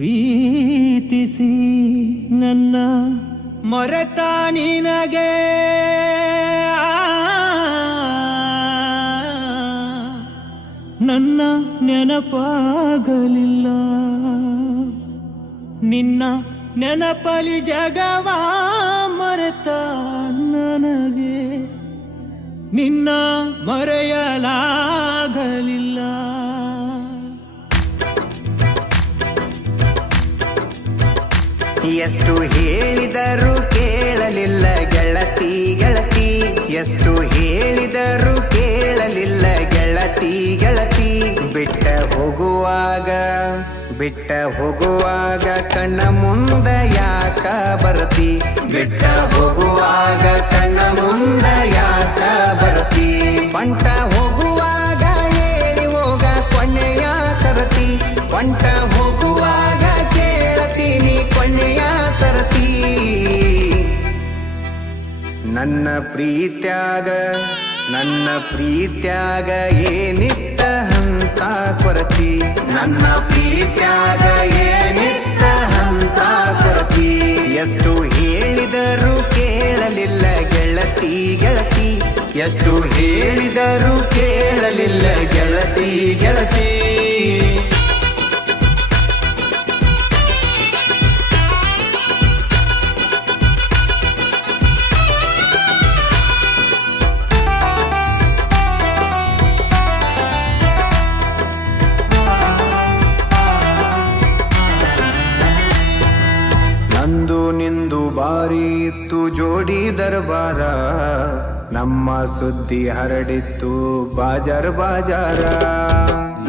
ಪ್ರೀತಿಸಿ ನನ್ನ ಮರೆತ ನಿನಗೆ ನನ್ನ ನೆನಪಾಗಲಿಲ್ಲ. ನಿನ್ನ ನೆನಪಲಿ ಜಗವ ಮರೆತ ನನಗೆ ನಿನ್ನ ಮರೆಯಲಾಗಲಿಲ್ಲ. ಎಷ್ಟು ಹೇಳಿದರೂ ಕೇಳಲಿಲ್ಲ ಗೆಳತಿ ಗೆಳತಿ, ಎಷ್ಟು ಹೇಳಿದರೂ ಕೇಳಲಿಲ್ಲ ಗೆಳತಿ ಗೆಳತಿ. ಬಿಟ್ಟ ಹೋಗುವಾಗ ಕಣ್ಣ ಮುಂದ ಯಾಕ ಬರತಿ, ಬಿಟ್ಟ ಹೋಗುವಾಗ ಕಣ್ಣ ಮುಂದ ಯಾಕ ಬರತಿ. ಪಂಟ ಹೋಗುವಾಗ ಹೇಳಿ ಹೋಗ ಕೊನೆಯ ಸರತಿ, ಪಂಟ ಹೋಗುವಾಗ ಕೇಳತೀನಿ ಕೊನೆಯ ಸರತಿ. ನನ್ನ ಪ್ರೀತ್ಯಾಗ ಏನಿತ್ತ ಹಂತ ಕೊರತಿ, ನನ್ನ ಪ್ರೀತ್ಯಾಗ ಏನಿತ್ತ ಹಂತ ಕೊರತಿ. ಎಷ್ಟು ಹೇಳಿದರೂ ಕೇಳಲಿಲ್ಲ ಗೆಳತಿ ಗೆಳತಿ, ಎಷ್ಟು ಹೇಳಿದರೂ ಕೇಳಲಿಲ್ಲ ಗೆಳತಿ ಗೆಳತಿ. ನಂದು ನಿಂದು ಬಾರಿ ಇತ್ತು ಜೋಡಿ ದರ್ಬಾರ, ನಮ್ಮ ಸುದ್ದಿ ಹರಡಿತ್ತು ಬಾಜಾರ ಬಾಜಾರ.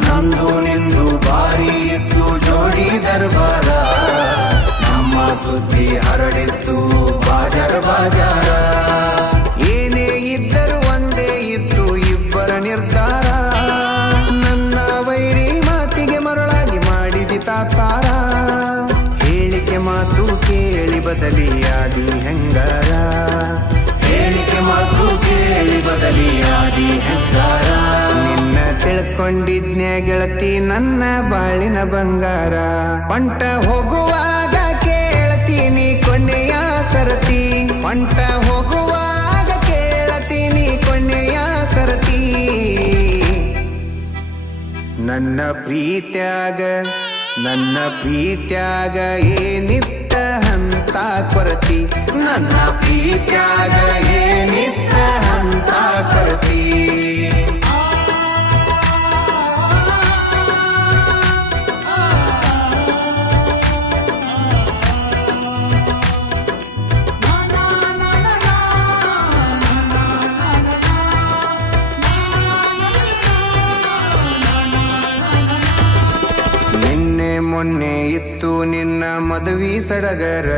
ನಂದು ನಿಂದು ಬಾರಿ ಇತ್ತು ಜೋಡಿ ದರ್ಬಾರ, ನಮ್ಮ ಸುದ್ದಿ ಹರಡಿತ್ತು ಬಾಜಾರ ಬಾಜಾರ. ಏನೇ ಇದ್ದರೂ ಒಂದೇ ಇತ್ತು ಇಬ್ಬರ ನಿರ್ಧಾರ, ನನ್ನ ವೈರಿ ಮಾತಿಗೆ ಮರಳಾಗಿ ಮಾಡಿದಿ ತಾತ್ಸಾರ. ಹೇಳಿಕೆ ಮಾತು ಕೇಳಿ ಬದಲಿಯಾದಿ ಹೆಂಗಾರ, ಹೇಳಿಕೆ ಮಾತು ಕೇಳಿ ಬದಲಿಯಾದಿ ಹೆಂಗಾರ. ನಿನ್ನ ತಿಳ್ಕೊಂಡಿದ್ನ್ಯ ಗೆಳತಿ ನನ್ನ ಬಾಳಿನ ಬಂಗಾರ, ಪಂಟ ಹೋಗುವಾಗ ಕೇಳ್ತೀನಿ ಕೊನೆಯ ಸರತಿ, ಪಂಟ ಹೋಗುವಾಗ ಕೇಳ್ತೀನಿ ಕೊನೆಯ ಸರತಿ. ನನ್ನ ಪ್ರೀತ್ಯಾಗ ಏನಿತ್ತ ಹಂತ ಕೊರತಿ, ನನ್ನ ಪ್ರೀತ್ಯಾಗ ಏನಿತ್ತ ಹಂತ ಕೊರತಿ. ಮೊನ್ನೆ ಇತ್ತು ನಿನ್ನ ಮದುವೆ ಸಡಗರ,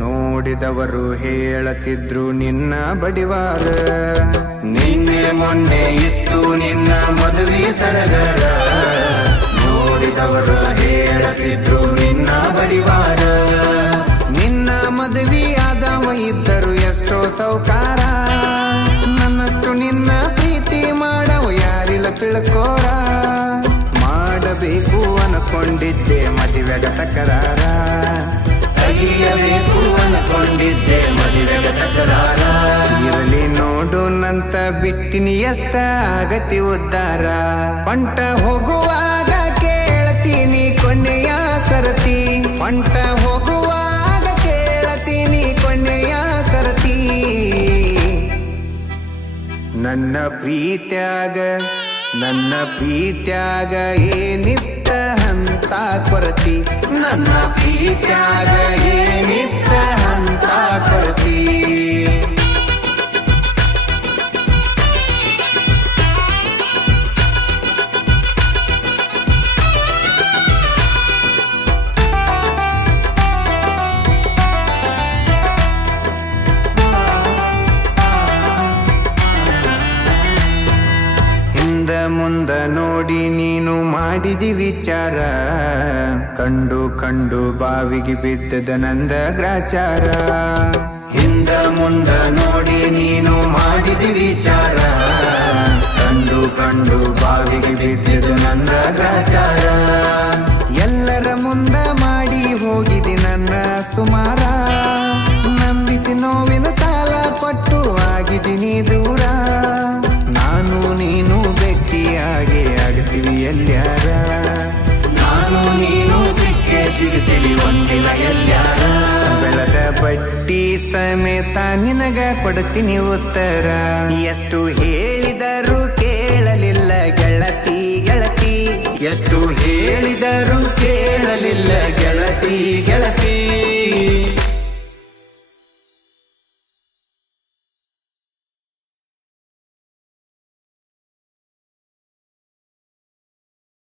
ನೋಡಿದವರು ಹೇಳತಿದ್ರು ನಿನ್ನ ಬಡಿವಾರ. ನಿನ್ನೆ ಮೊನ್ನೆ ಇತ್ತು ನಿನ್ನ ಮದುವೆ ಸಡಗರ, ನೋಡಿದವರು ಹೇಳತಿದ್ರು ನಿನ್ನ ಬಡಿವಾರ. ನಿನ್ನ ಮದುವೆ ಆದವ ಇದ್ದರು ಎಷ್ಟೋ ಸೌಕಾರ, ನನ್ನಷ್ಟು ನಿನ್ನ ಪ್ರೀತಿ ಮಾಡವ ಯಾರಿಲ್ಲ ತಿಳ್ಕೋರ. ಮಾಡಬೇಕು ಅನ್ಕೊಂಡಿದ್ದೆ ಮದುವೆಗ ತಕರಾರ, ತೆಗಿಯಬೇಕು ಅನ್ಕೊಂಡಿದ್ದೆ ಮದುವೆಗ ತಕರಾರ. ಇರಲಿ ನೋಡು ನಂತ ಬಿಟ್ಟಿನಿ ಎಷ್ಟ ಆಗತಿ ಉದ್ಧಾರ, ಪಂಟ ಹೋಗುವಾಗ ಕೇಳ್ತೀನಿ ಕೊನೆಯ ಸರತಿ, ಪಂಟ ಹೋಗುವಾಗ ಕೇಳ್ತೀನಿ ಕೊನೆಯ ಸರತಿ. ನನ್ನ ಪ್ರೀತ್ಯಾಗ ಏನಿತ್ತ ಹಂತ ಕೊರತಿ, ನನ್ನ ಪ್ರೀತ್ಯಾಗ ಏನಿತ್ತ ಹಂತ ಕೊರತಿ. ಮುಂದ ನೋಡಿ ನೀನು ಮಾಡಿದಿ ವಿಚಾರ, ಕಂಡು ಬಾವಿಗೆ ಬಿದ್ದದ ನಂದ ಗ್ರಾಚಾರ. ಹಿಂದ ಮುಂದ ನೋಡಿ ನೀನು ಮಾಡಿದಿ ವಿಚಾರ, ಕಂಡು ಬಾವಿಗೆ ಬಿದ್ದದ ನಂದ ಗ್ರಾಚಾರ. ಎಲ್ಲ ಎಲ್ಲರ ಮುಂದ ಮಾಡಿ ಹೋಗಿದಿ ನನ್ನ ಸುಮಾರ ನಂಬಿಸಿ ನೋವಿನ ಸಾಲ ಕೊಟ್ಟು ಆಗಿದ್ದೀನಿ ದೂರ ನಾನು ನೀನು ಭೇಟಿಯಾಗೆ ಆಗ್ತೀವಿ ಎಲ್ಲ್ಯಾರ ನಾನು ನೀನು ಸಿಕ್ಕೇ ಸಿಗ್ತೀವಿ ಒಂದಿನ ಎಲ್ಲ್ಯಾರ ಬೆಳೆದ ಬಡ್ಡಿ ಸಮೇತ ನಿನಗ ಕೊಡ್ತೀನಿ ಉತ್ತರ ಎಷ್ಟು ಹೇಳಿದರೂ ಕೇಳಲಿಲ್ಲ ಗೆಳತಿ ಗೆಳತಿ ಎಷ್ಟು ಹೇಳಿದರೂ ಕೇಳಲಿಲ್ಲ ಗೆಳತಿ ಗೆಳತಿ